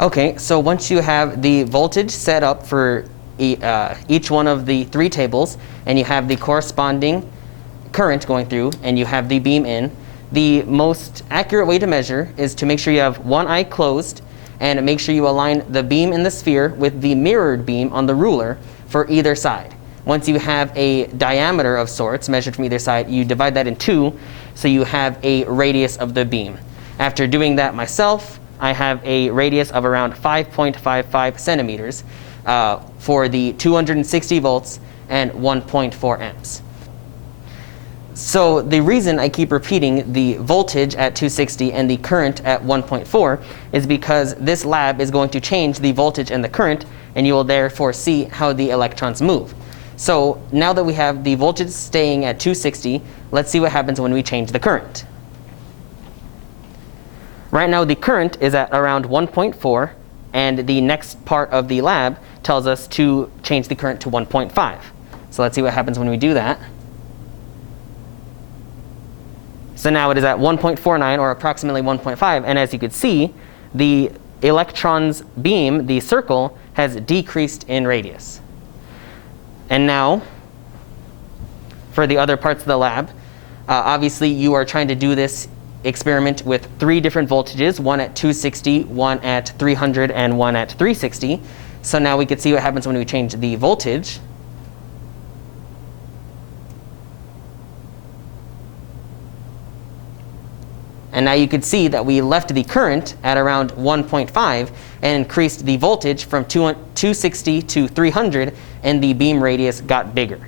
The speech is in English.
Okay, so once you have the voltage set up for each one of the three tables, and you have the corresponding current going through, and you have the beam in, the most accurate way to measure is to make sure you have one eye closed and make sure you align the beam in the sphere with the mirrored beam on the ruler for either side. Once you have a diameter of sorts measured from either side, you divide that in two, so you have a radius of the beam. After doing that myself, I have a radius of around 5.55 centimeters for the 260 volts and 1.4 amps. So the reason I keep repeating the voltage at 260 and the current at 1.4 is because this lab is going to change the voltage and the current, and you will therefore see how the electrons move. So now that we have the voltage staying at 260, let's see what happens when we change the current. Right now the current is at around 1.4, and the next part of the lab tells us to change the current to 1.5. So let's see what happens when we do that. So now it is at 1.49, or approximately 1.5, and as you can see, the electron's beam, the circle, has decreased in radius. And now, for the other parts of the lab, obviously you are trying to do this experiment with three different voltages, one at 260, one at 300, and one at 360. So now we can see what happens when we change the voltage. And now you can see that we left the current at around 1.5 and increased the voltage from 260 to 300, and the beam radius got bigger.